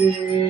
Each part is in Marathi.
संत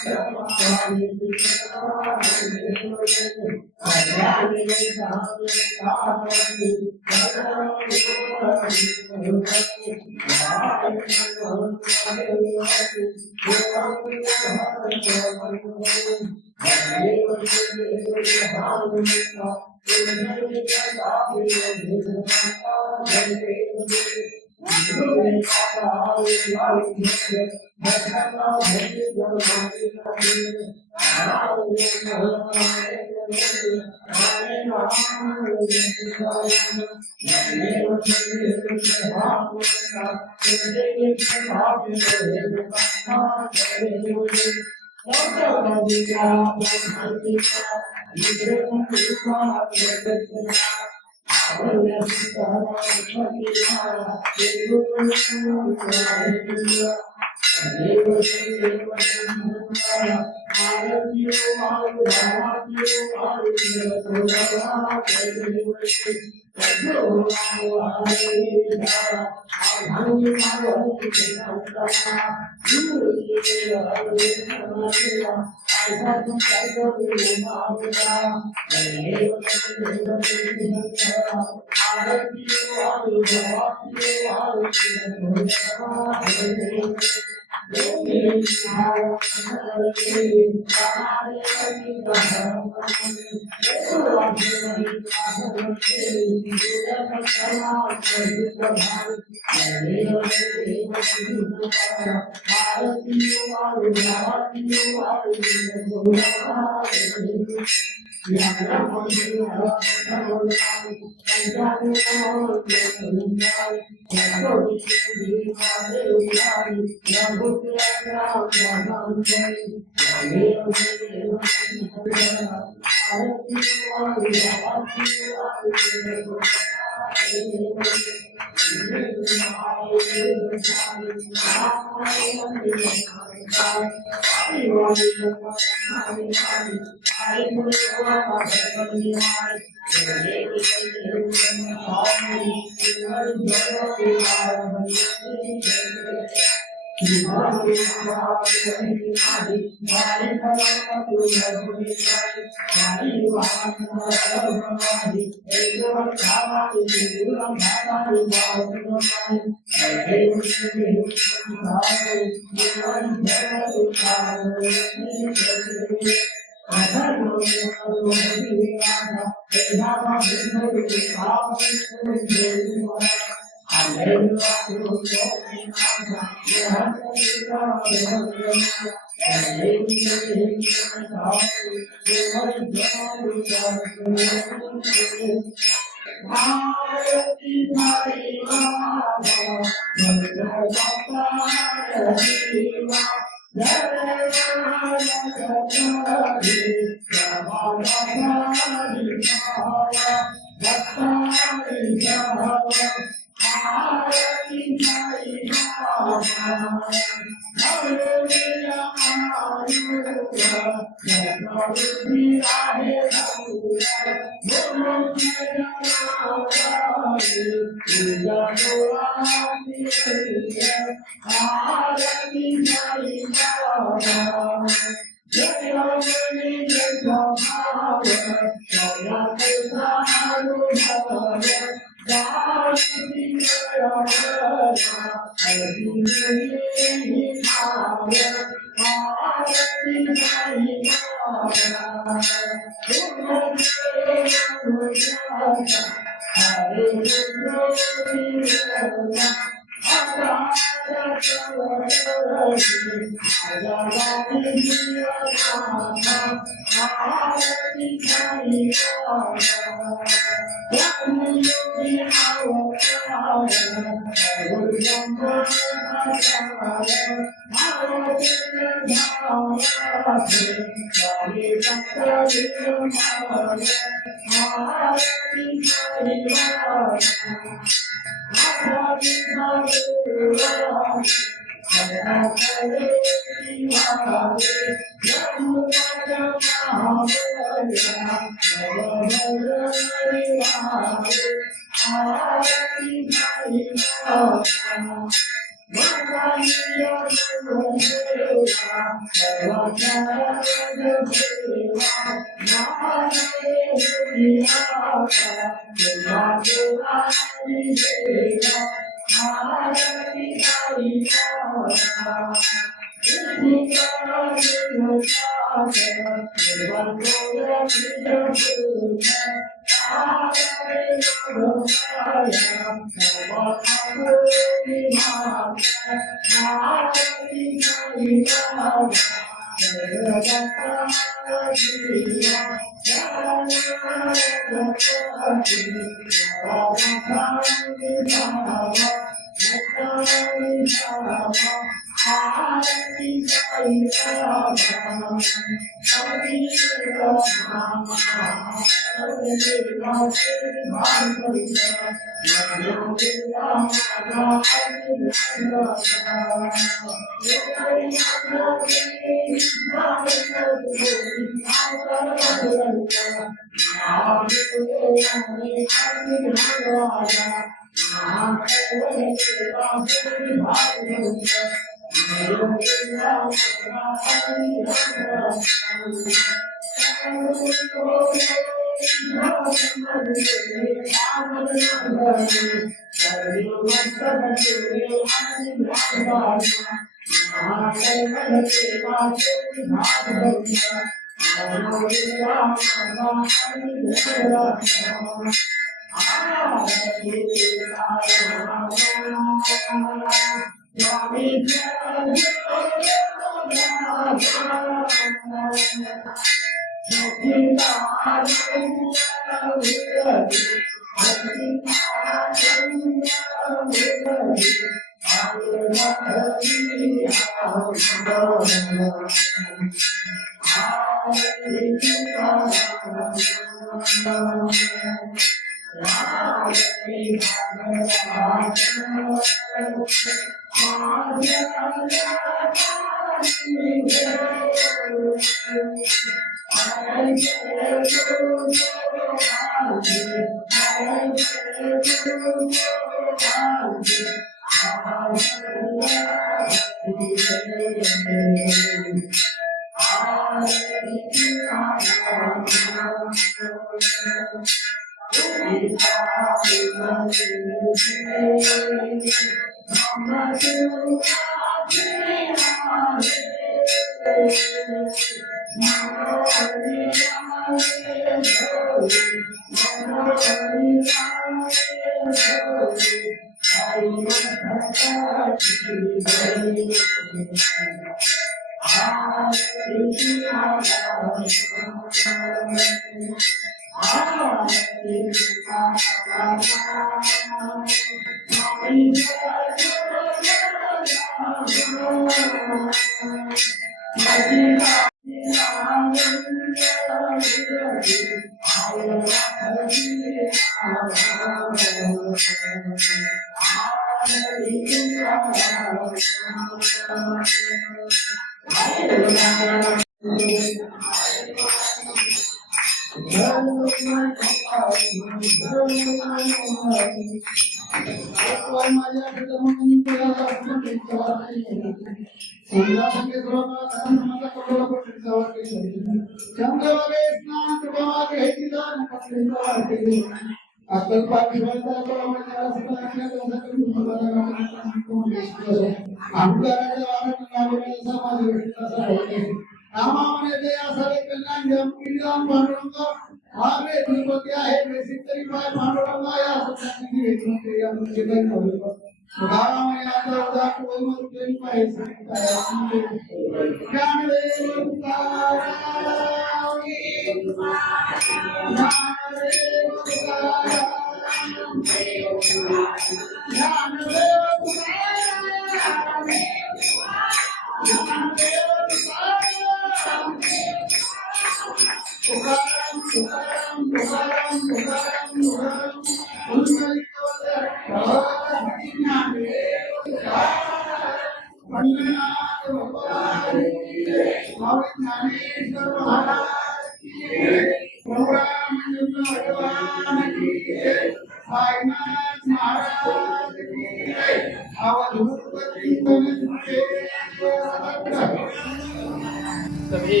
सभी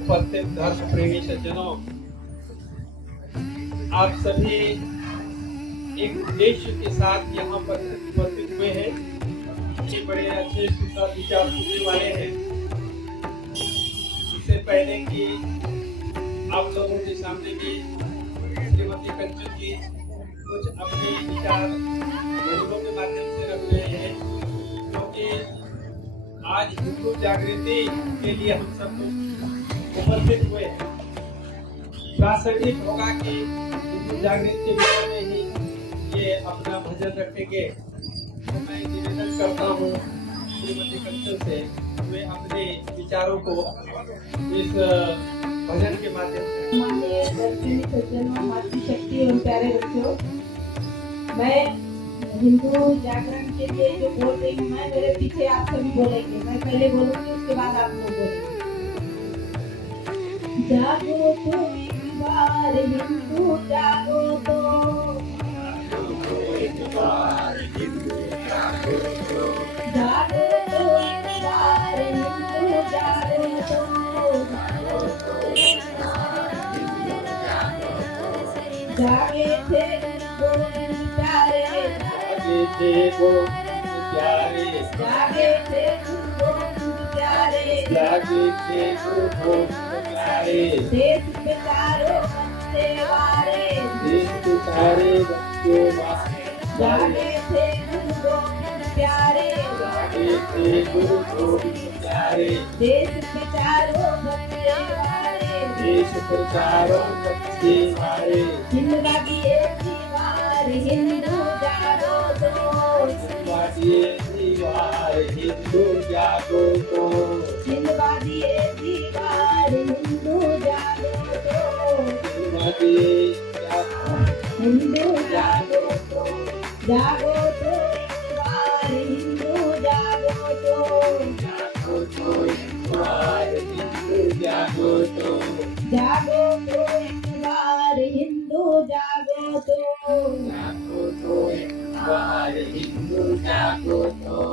उपस्थित धर्म प्रेमी सज्जनों, आप सभी एक उद्देश्य के साथ यहाँ पर उपस्थित हुए हैं। ये बड़े अच्छे सुंदर विचार सुनने वाले हैं। इससे पहले कि आप लोगों के सामने भी श्रीमती कंचन जी कुछ अपने विचार गरीबों के माध्यम से रख रहे हैं, क्योंकि आज हिंदू जागृति के लिए हम सब उपस्थित हुए हैं। प्रासंगिक होगा कि हिंदू जागृति के विषय में ही ये अपना भजन रखेंगे। तो मैं निवेदन करता हूँ श्रीमती कंचन से, वे अपने विचारों को इस भजन के माध्यम से। सज्जनों, मातृशक्ति एवं प्यारे बच्चों, मैं हिंदू जागरण के लिए जो बोल रही हूँ, मैं मेरे पीछे आप सभी बोलेंगे। मैं पहले बोलूंगी, उसके बाद आप लोग बोलेंगे। जागो तो एक बार हिंदू, जागो तो एक बार हिंदू, जागो तो जागो तो एक बार हिंदू, जागो तो जागे थे वो प्यारे, जागे थे लागे थे गुरु गोविंद प्यारे, देश बेचारो बच्चे वारे, देश के सारे बच्चों मारे, जागे थे गुरु गोविंद प्यारे, लागे थे गुरु गोविंद प्यारे, देश बेचारो बच्चे वारे, देश के चारों बच्चे मारे, जिंदगी एक दीवार हिंदू जागो तो, जिंदगी दीवार हिंदू जागो तो, जिंदगी एक दीवार हिंदू जागो तो, जिंदगी हिंदू जागो तो, जागो तो एक बार हिंदू जागो तो, जागो तो एक बार हिंदू जागो तो, जागो तो एक बार हिंदू जागो तो, जागो तो एक बार हिंदू जागो तो,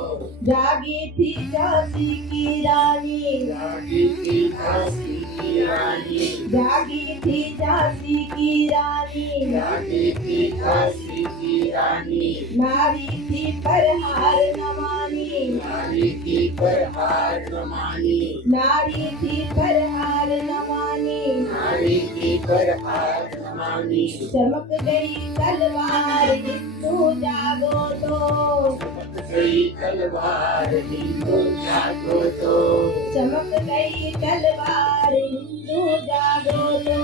जागी थी झांसी की रानी, जागी थी झांसी की रानी, जागी थी झांसी की रानी, जागी थी झांसी की रानी, नारी थी पर हार न मानी, नारी थी पर हार न मानी, नारी थी पर हार न मानी, नारी थी पर हार न मानी, चमक गई तलवार हिंदू जागो तो, चमक गई तलवार हिंदू जागो तो, चमक गई तलवार हिंदू जागो तो,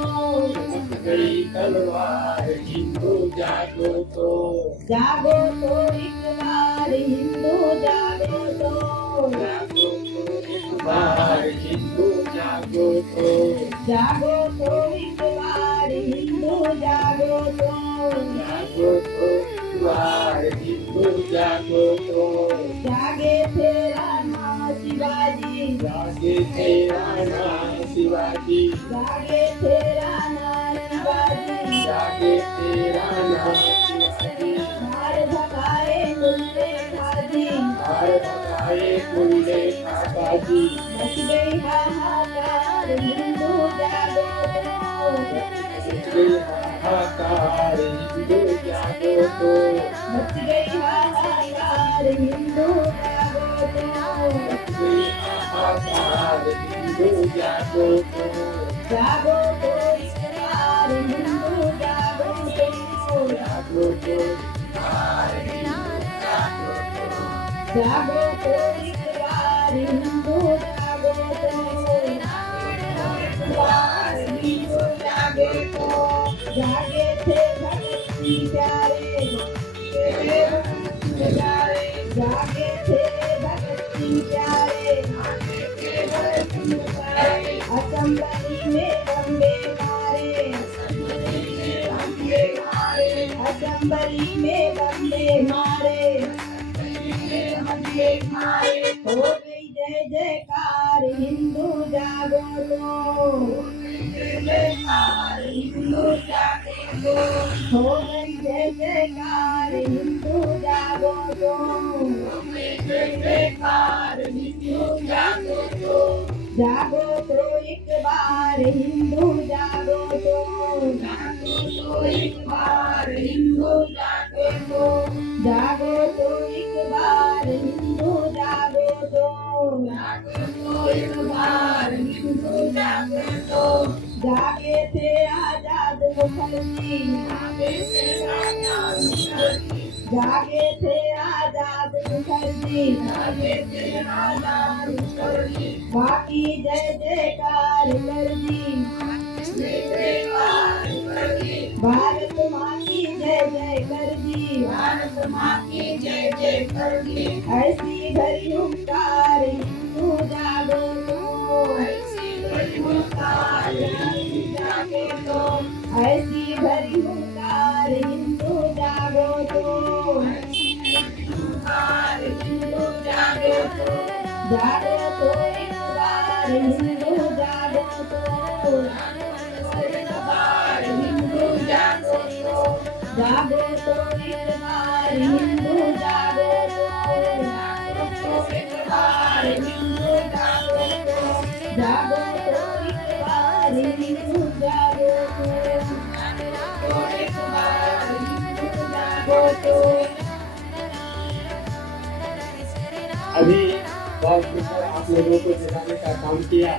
चमक गई तलवार हिंदू जागो तो, जागो तो एक बार हिंदू जागो तो, जागो तो एक बार हिंदू जागो तो, जागो तो एक बार हिंदू जागो तो, जागो तो एक बार हिंदू जागो तो, जागे थे राणा शिवाजी, जागे थे राणा शिवाजी, जागे थे राणा शिवाजी, जागे थे राणा शिवाजी, मार भगाए मुल्ले खाजी, भारत आए कुल्ले खाबाजी, मच गई हाहाकार हिंदू जागो तो, हाहाकार हिंदू जागो तो, मच गई हाहाकार हिंदू जागो तो, हाहाकार हिंदू जागो तो, जागो तो एक बार हिंदू जागो तो, जागो तो हार हिंदू जागो तो, जागो तो एक बार हिंदू जागो तो, एक बार हिंदू जागो तो, जागे थे भगत सिंह प्यारे, जागे थे भगत सिंह प्यारे, असेंबली में बम्बे मारे, असेंबली में बम्बे मारे, हो गई जय जयकार हिंदू जागो तो, हिंदू जागो तो, हो गई जय जयकार हिंदू जागो तो, जय जयकार हिंदू जागो तो, जागो तो एक बार हिंदू जागो तो, जागो तो एक बार हिंदू जागो तो, जागो तो एक बार हिंदू जागो तो, जागो तो एक बार हिंदू जागो तो, जागे थे आजाद मुखर्जी, जागे थे आजाद मुखर्जी, बाकी जय जयकार कर दी, भारत माँ की जय जय कर दी, भारत माँ की जय जय कर दी, ऐसी भरी हुंकार हिंदू जागो तो, ऐसी भरी हुंकार हिंदू जागो तो, ऐसी भरी हुंकार हिंदू जागो तो, हिंदू जागो तो, जागो तो एक बार हिंदू जागो तो, एक बार हिंदू जागो तो, जागो तो एक बार हिंदू जागो तो, एक बार हिंदू जागो तो, जागो तो एक बार हिंदू जागो तो, एक बार हिंदू जागो तो। अभी बहुत सुंदर आप लोगों को जगाने का काम किया।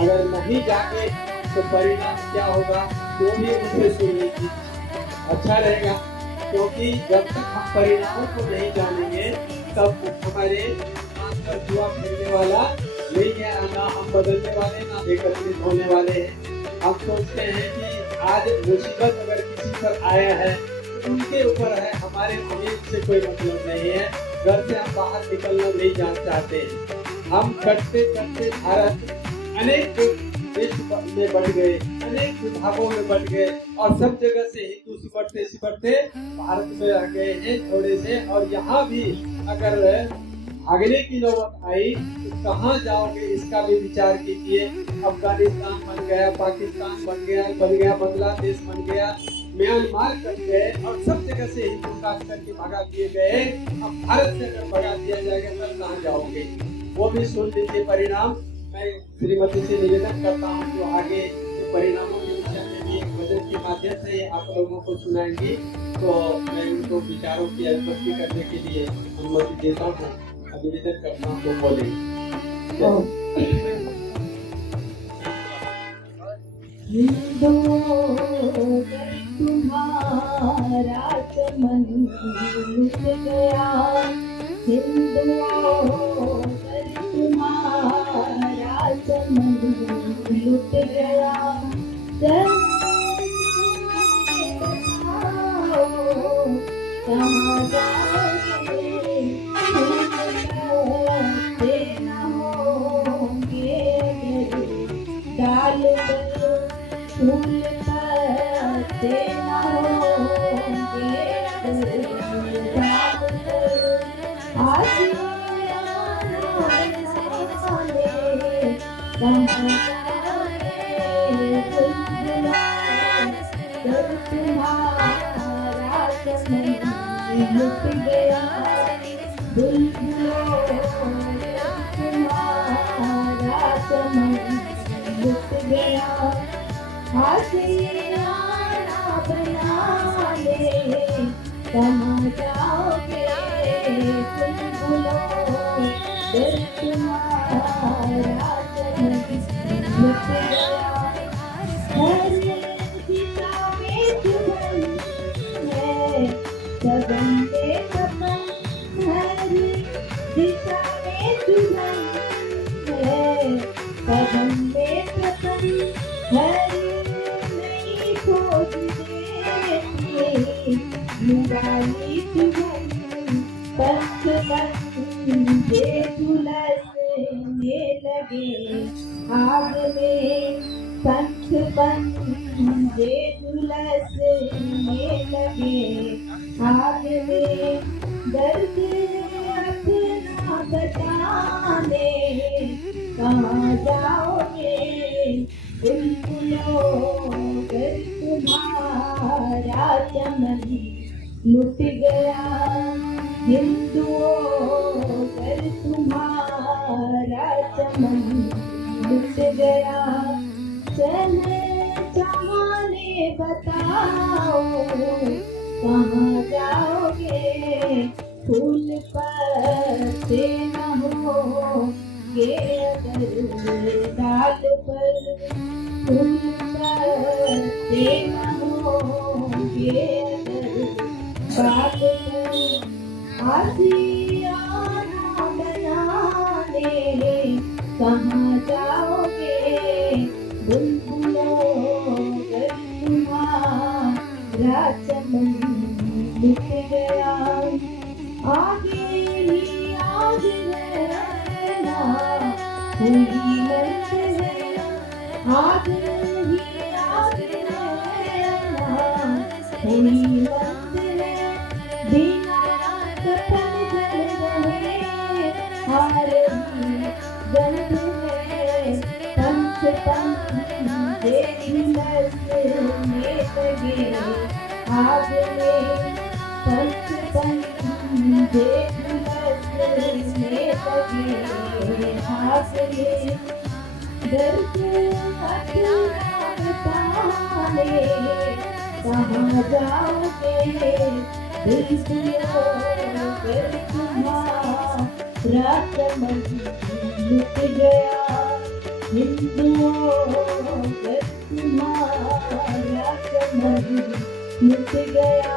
अगर नहीं जागे तो परिणाम क्या होगा वो भी मुझे सुन लीजिए, अच्छा रहेगा। क्योंकि जब तक हम परिणामों को नहीं जानेंगे तब हमारे हाथ पर जुआ फिरने वाला नहीं है, ना हम बदलने वाले ना एकत्रित होने वाले हैं। हम सोचते हैं कि आज मुसीबत अगर किसी पर आया है तो उनके ऊपर है, हमारे हमें से कोई मतलब नहीं है। घर से हम बाहर निकलना नहीं जान चाहते हैं। हम करते करते भारत अनेक देश में बढ़ गए, अनेक विभागों में बढ़ गए और सब जगह से हिंदू सिमटते सिमटते भारत में रह गए हैं थोड़े से। और यहाँ भी अगर भागने की नौबत आई तो कहाँ जाओगे इसका भी विचार कीजिए। अफगानिस्तान बन गया, पाकिस्तान बन गया बांग्लादेश बन गया, म्यांमार कट गए और सब जगह से हिंदू काट करके भगा दिए गए। अब भारत से अगर भगा दिया जाएगा तब कहाँ जाओगे वो भी सुन लीजिए परिणाम। मैं श्रीमती से निवेदन करता हूँ जो आगे परिणामों के विषय में भी एक भजन के माध्यम से आप लोगों को सुनाएंगी, तो मैं उनको विचारों की अभिव्यक्ति करने के लिए अनुमति देता हूँ, निवेदन करता हूँ तो बोले। तुम्हारा चमन लुट गया, हिंदुओं पर तुम्हारा चमन लुट गया। कहाँ जाओगे डाल फूल पत्ते न होंगे, तुम्हारा चमन लुट गया। बुलबुलों तुम्हारा चमन लुट गया। आशियाना बना ले कहाँ जाओगे बुलबुलों, तुम्हारा चमन लुट गया। हर दिशा में चुभन है सदन में सपन, हर दिशा में चुभन है सदन में सपन। हर नई खोज देती निराली चुभन, पंख बंदे झुलसने लगे आग में, पंख बंदे झुलसने लगे आग में। दर्द अपना बताने कहाँ जाओगे बुलबुलों, अगर तुम्हारा चमन लुट गया। हिंदुओं अगर तुम्हारा चमन लुट गया। चल चाहने बताओ कहाँ जाओगे, फूल पत्ते न होंगे अगर डाल पर, फूल पत्ते न होंगे अगर बाग पर। आशियाना बनाने कहाँ जाओगे बुलबुलों, अगर तुम्हारा चमन लुट गया। आगे ही आगे रहना हुई मत है, आगे ही आगे रहना हुई मत है। बिना कफन जल रहे हारे गंध है, पंख पंखे झुलसने लगे आग में, पंख पंखे झुलसने लगे आग में। दर्द अपना बताने कहाँ जाओगे बुलबुलों, अगर तुम्हारा रात में लुट गया हिंदुओं का तुम्हारा समझ लुट गया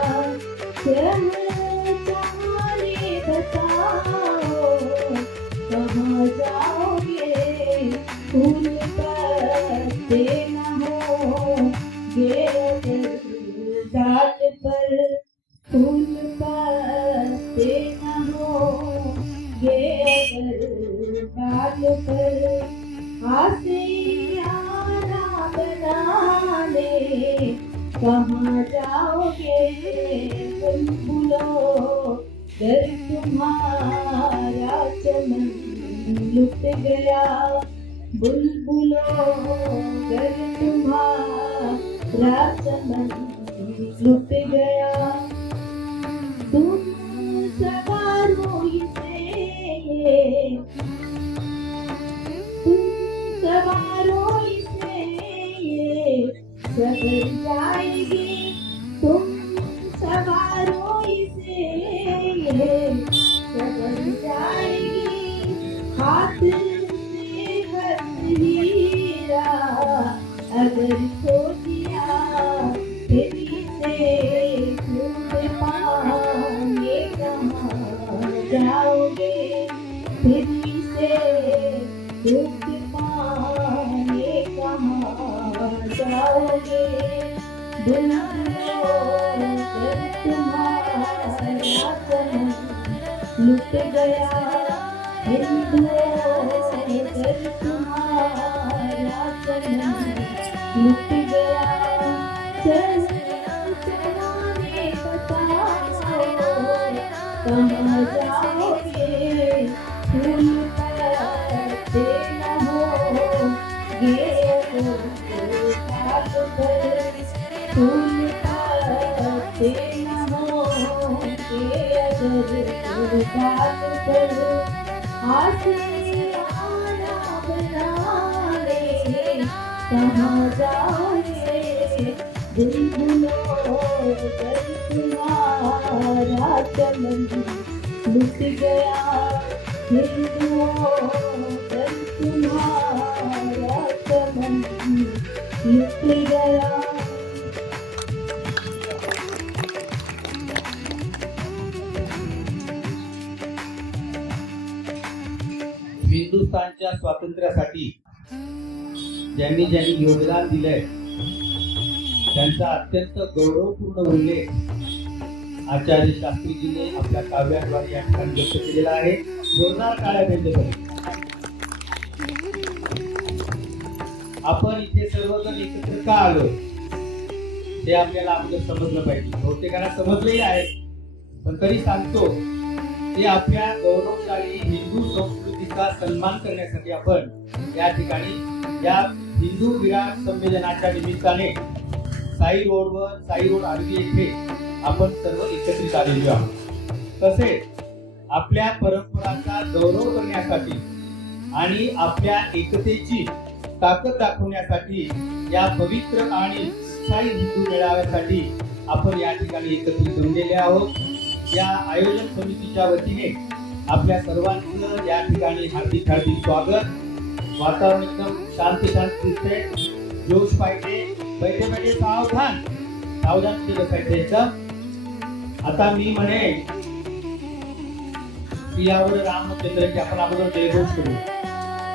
तुम्हारे बताओ कहाँ जाओगे फूल पत्ते न होंगे अगर डाल पर फूल पत्ते न होंगे अगर डाल पर आसियाना बनाने कहाँ जाओगे बुलबुलों घर तुम्हारा चमन लुट गया बुलबुलों घर तुम्हारा चमन लुट गया तुम सवारों से सवारों से ये सबर जाएगी तुम सवारों से ये सबर जाएगी हाथ से हस्त हीरा अगर खो दिया फिर से ढूंढ पाएंगे कहाँ जाओगे फिर से ढूंढ पाएंगे कहाँ जाओगे बुलबुलों घर तुम्हारा चमन लुट गया हिंदुओं घर तुम्हारा चमन लुट गया चलाने बताओ कहाँ जाओगे फूल पत्ते न होंगे घाट पर फूल पत्ते न होंगे अगर घाट पर आसियाना बनाने कहाँ जाओगे बुलबुलों घर तुम्हारा चमन लुट गया हिंदुओं घर तुम्हारा चमन लुट गया हिंदुस्थानच्या स्वातंत्र्यासाठी ज्यांनी ज्यांनी योगदान दिलंय त्यांचा अत्यंत गौरवपूर्ण उल्लेख आचार्य शास्त्रीजीने आपल्या काव्याद्वारे या ठिकाणी व्यक्त केलेला आहे. जोरदार टाळ्या भेटले. आपण इथे सर्वजण एकत्र का आलो ते आपल्याला अगोदर समजलं पाहिजे. बहुतेकांना समजलेही आहे पण तरी सांगतो ते आपल्या गौरवशाली हिंदू संस्कृतीचा सन्मान करण्यासाठी आपण या ठिकाणी या हिंदू विराट संमेलनाच्या निमित्ताने साई रोड आरवी येथे आपण सर्व एकत्रित आलेलो आहोत. तसेच आपल्या परंपरांचा गौरव करण्यासाठी आणि आपल्या एकतेची ताकद दाखवण्यासाठी या पवित्र आणि उत्साही हिंदू मेळाव्यासाठी आपण या ठिकाणी एकत्रित जमलेले आहोत. या आयोजन समितीच्या वतीने आपल्या सर्वांचं या ठिकाणी हार्दिक स्वागत. वातावरण एकदम शांत दिसते. जोश पाहिजे. बैठे सावधान बसायचं याचं. आता मी म्हणे पियावर रामचंद्र की आपण अगोदर जयघोष करू.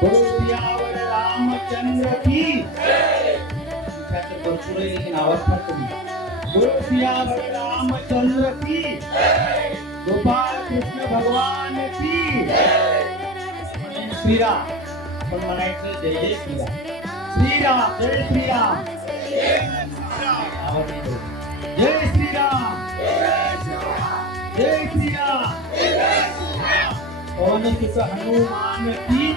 बोलो पियावर रामचंद्र की भरपूर आहे लेकिन आवाज फार कमी. बोलो पियावर रामचंद्र की गोपाल कृष्ण भगवान की श्रीराम. पण म्हणायचं जय जय श्रीराम. श्रीराम जय श्रीराम. आवाज येतो. जय श्रीराम जय श्रीराम. पवन सुत हनुमान की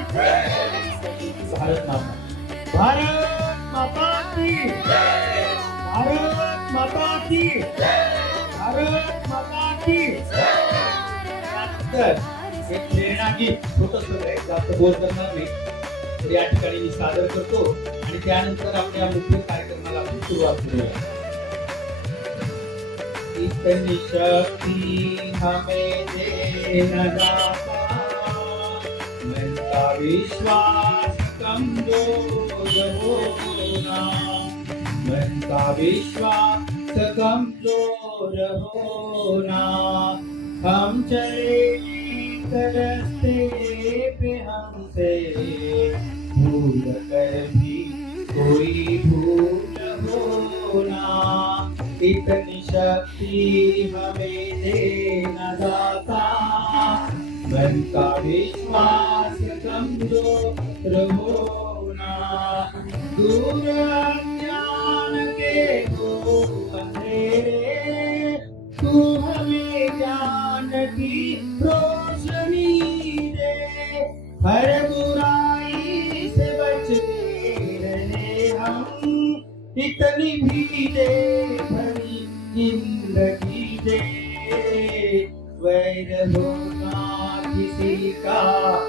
भारत माता. भारत माता की. भारत माता की. भारत माता की. एक प्रेरणा गीत छोटंसं आहे, जास्त बोल करणार नाही, तर या ठिकाणी मी सादर करतो आणि त्यानंतर आपल्या मुख्य कार्यक्रमाला आपण सुरुवात करूया. इतनी शक्ति हमें दे न दाता, का विश्वास कमजोर होना, मन का विश्वास कमजोर होना। हम चले एक रास्ते पे हमसे भूल कर भी कोई भूल होना, इतनी शक्ति हमें देना दाता, मन का विश्वास कमजोर होना। दूर अज्ञान के हो अंधेरे, तू हमें ज्ञान की रोशनी दे, हर बुराई से बचते रहे हम, इतनी भी दे भरी जिंदगी दे। वैर होना किसी का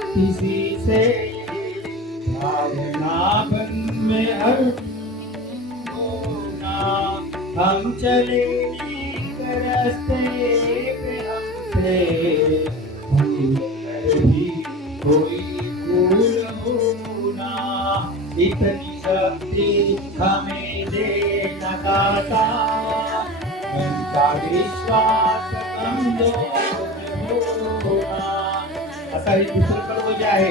किसी से, भावना बन में हर होना। हम चले रास्ते पे हमसे भूल कर भी कोई भूल होना, इतनी शक्ति हमें देना दाता, उनका विश्वास कमजोर होना। असा एक दुसरं कडवं जे आहे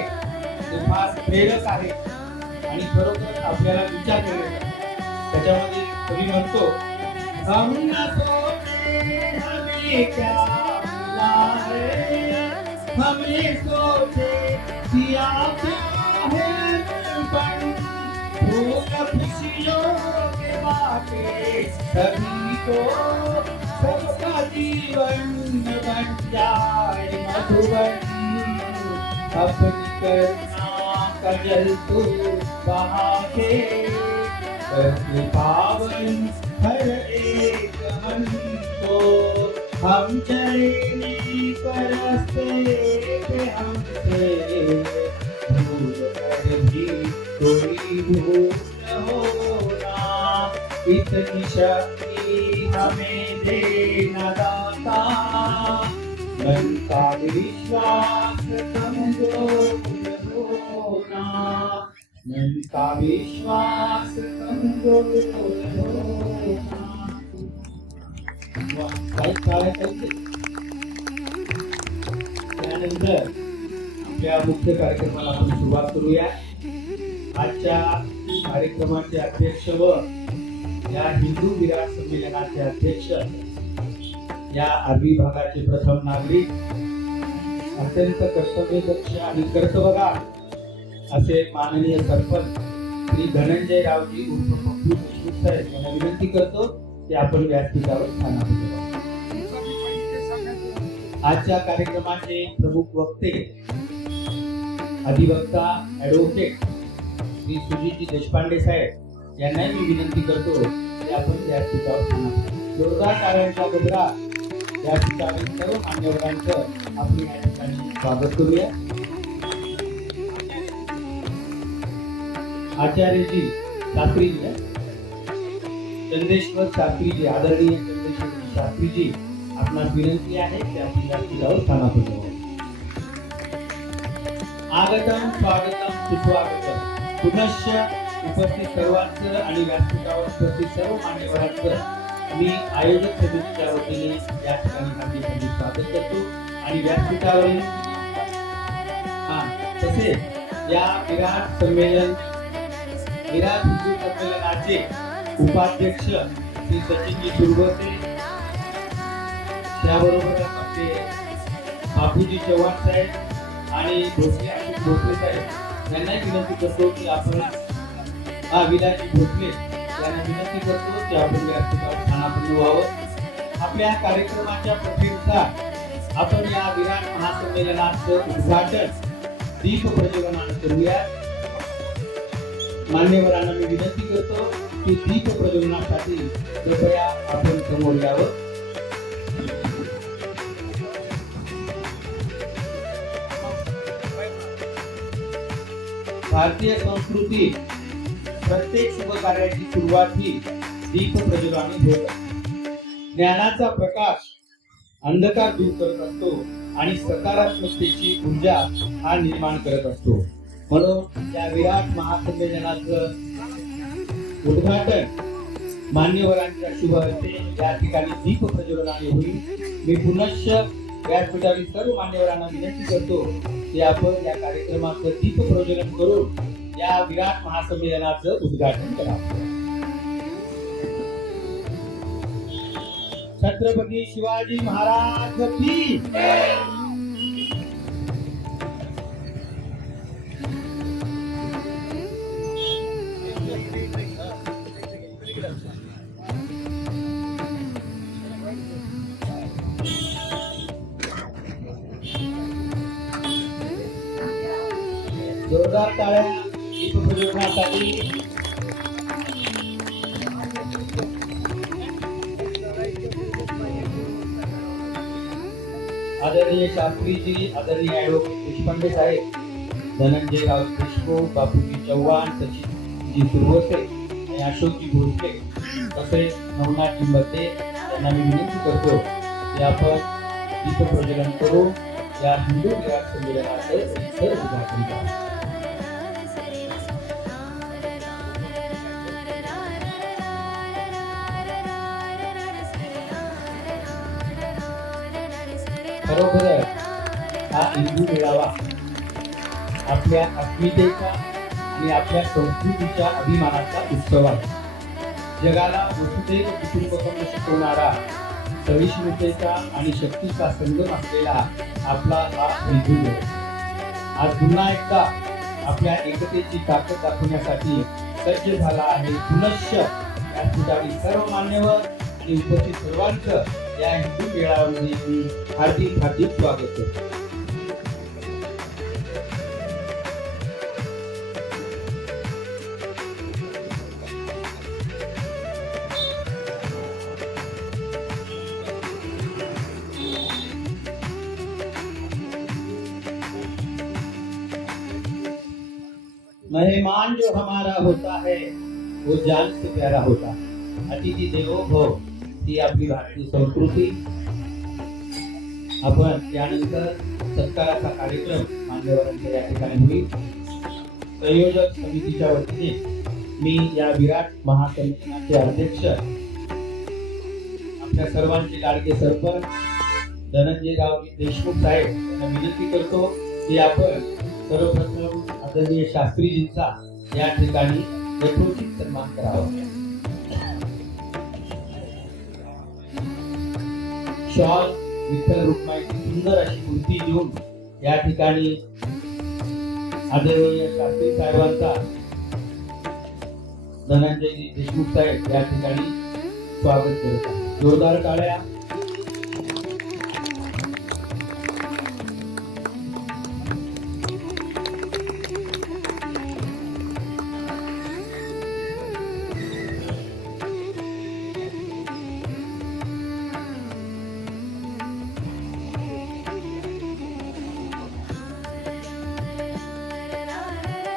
ते फार प्रेरक आहे आणि खरोखर आपल्याला विचार करायचा। त्याच्यामध्ये कवी म्हणतो, हम न सोचे हमें क्या मिला है, हमने सोचे किया क्या है बचपन, फूल खुशियों के बाटे सभी को, सबका जीवन बन जाए मधुबन, अपनी करुणा का जल तू बहा के, कर पावन हर एक मन को। हम चले रास्ते पे हमसे भूल कर भी कोई भूल होना, इतनी शक्ति हमें देना दाता, मन का विश्वास कमजोर होना, मन का विश्वास कमजोर होना। त्यानंतर आपल्या मुख्य कार्यक्रमाला आपण सुरुवात करूया। आजच्या कार्यक्रमाचे अध्यक्ष व या हिंदू विराट संमेलनाचे अध्यक्ष, या आरबी भागाचे प्रथम नागरिक, अत्यंत कर्तव्यदक्ष आणि कर्तबगार असे माननीय सरपंच श्री धनंजय रावजी उर्फ पप्पू देशमुख साहेब यांना विनंती करतो की आपण व्यासपीठावर स्थानापन्न व्हावे। आजच्या कार्यक्रमाचे प्रमुख वक्ते अधिवक्ता ॲडव्होकेट श्री सुजीतजी देशपांडे साहेब यांनाही मी विनंती करतो की आपण व्यासपीठावर स्थानापन्न। जोरदार टाळ्यांचा गजरात व्यासपीठावरील सर्व मान्यवरांचं आपण या ठिकाणी स्वागत करूया। आचार्यजी शास्त्रीजी, चंदेश्वर शास्त्रीजी, आदरणीय चंदेश्वर शास्त्रीजी, आपणास विनंती आहे की आपण व्यासपीठावर स्थानापन्न व्हावे। आगतम स्वागतम सुस्वागतम। पुनश्च उपस्थित सर्वांचं आणि व्यासपीठावर उपस्थित सर्व मान्यवरांचं मी आयोजक समितीच्या वतीने या ठिकाणी हार्दिक स्वागत करतो आणि व्यासपीठावरील तसेच या विराट हिंदू संमेलनाचे उपाध्यक्ष श्री सचिनजी सुरवसे, त्याबरोबर आपले बापूजी चव्हाण साहेब आणि भोसले अशोक भोसले साहेब यांनाही विनंती करतो की आपण विलाजी भोसले यांना विनंती करतो की आपण व्यासपीठावर स्थानापन्न व्हावं। आपल्या कार्यक्रमाच्या पद्धतीनुसार आपण या विराट महासंमेलनाचं उद्घाटन दीप प्रज्वलनाने करूया। मान्यवरांना मी विनंती करतो की दीप प्रज्वलनासाठी कृपया आपण समोर यावं। भारतीय संस्कृती प्रत्येक शुभ कार्याची सुरुवात ही दीप प्रज्वलनाने होत असते। ज्ञानाचा प्रकाश अंधकार दूर करत असतो आणि सकारात्मकतेची ऊर्जा हा निर्माण करत असतो. म्हणून या विराट महासंमेलनाचं उद्घाटन मान्यवरांच्या शुभ हस्ते या ठिकाणी दीप प्रज्वलनाने होईल. मी पुनश्च व्यासपीठावरील सर्व मान्यवरांना विनंती करतो की आपण या कार्यक्रमाचं दीप प्रज्वलन करून या विराट महासंमेलनाचं उद्घाटन करावं. छत्रपती शिवाजी महाराज की जय. जोरदार टाळ्या दीप प्रज्वलनासाठी. आदरणीय शास्त्रीजी, आदरणीय ॲडव्होकेट देशपांडे साहेब, धनंजयराव देशमुख, बापूजी चव्हाण, सचिनजी सुरवसे आणि अशोकजी भोसले तसेच नवनाथजी मध्ये यांना मी विनंती करतो की आपण दीप प्रज्वलन करून या हिंदू विराट संमेलनाचं उद्घाटन करा. खरोखरच हा हिंदू मेळावा आपल्या अस्मितेचा आणि आपल्या संस्कृतीच्या अभिमानाचा उत्सव आहे. जगाला वसुधैव कुटुंबकम शिकवणारा सहिष्णुतेचा आणि शक्तीचा संगम असलेला आपला हा हिंदू मेळावा आज पुन्हा एकदा आपल्या एकतेची ताकद दाखवण्यासाठी सज्ज झाला आहे. पुनश्च व्यासपीठावरील सर्व मान्यवर आणि उपस्थित सर्वांचं या हिंदू मेळाव्यामध्ये मी हार्दिक हार्दिक स्वागत करतो. मेहमान जो हमारा होता है वो जान से प्यारा होता है. अतिथी देवो भव ही आपली भारतीय संस्कृती. आपण यानंतर सत्काराचा कार्यक्रम मान्यवरांच्या या ठिकाणी होईल. संयोजक समितीच्या वतीने मी या विराट महासंमेलनाचे अध्यक्ष आपल्या सर्वांचे लाडके सरपंच धनंजयराव देशमुख साहेब यांना विनंती करतो की आपण सर्वप्रथम आदरणीय शास्त्रीजींचा या ठिकाणी यथोचित सन्मान करावा. शॉल विठ्ठल रुक्माईची सुंदर अशी मूर्ती देऊन या ठिकाणी आदरणीय शास्त्री साहेबांचा धनंजयजी देशमुख साहेब या ठिकाणी स्वागत करत आहेत. जोरदार टाळ्या.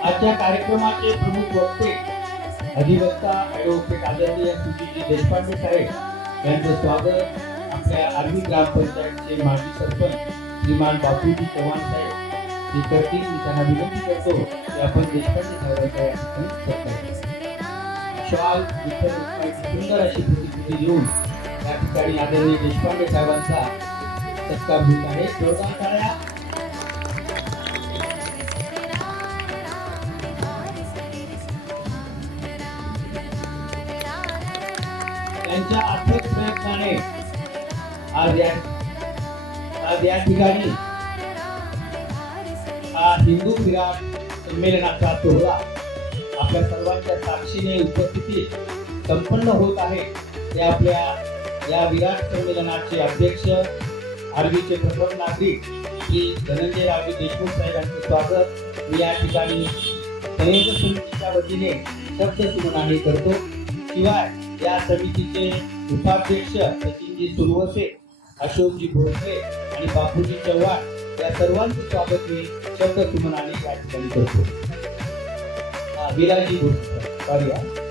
आजच्या कार्यक्रमाचे प्रमुख वक्ते अधिवक्ता ॲडव्होकेट आदरणीय सुजीजी देशपांडे साहेब यांचं स्वागत आपल्या आर्वी ग्रामपंचायतचे माजी सरपंच श्रीमान बापूजी चव्हाण साहेब हे करतील. मी त्यांना विनंती करतो की आपण देशपांडे साहेबांच्या या ठिकाणी सत्कार. शॉल विठ्ठल रुक्माईची सुंदर अशी प्रतिकृती देऊन या ठिकाणी आदरणीय देशपांडे साहेबांचा सत्कार होत आहे. जोरदार टाळ्या. त्यांच्या अथक प्रयत्नाने आज या ठिकाणी हा हिंदू विराट संमेलनाचा सोहळा आपल्या सर्वांच्या साक्षीने उपस्थितीत संपन्न होत आहे. ते आपल्या या विराट संमेलनाचे अध्यक्ष आर्वीचे प्रथम नागरिक श्री धनंजयराव देशमुख साहेब यांचे स्वागत मी या ठिकाणी संयोजक समितीच्या वतीने शब्दसुमनाने करतो. शिवाय या समितीचे उपाध्यक्ष सचिनजी सुरवसे, अशोकजी भोसले आणि बापूजी चव्हाण या सर्वांचे स्वागत मी शब्दसुमनाने या ठिकाणी करतो. विलाजी भोसले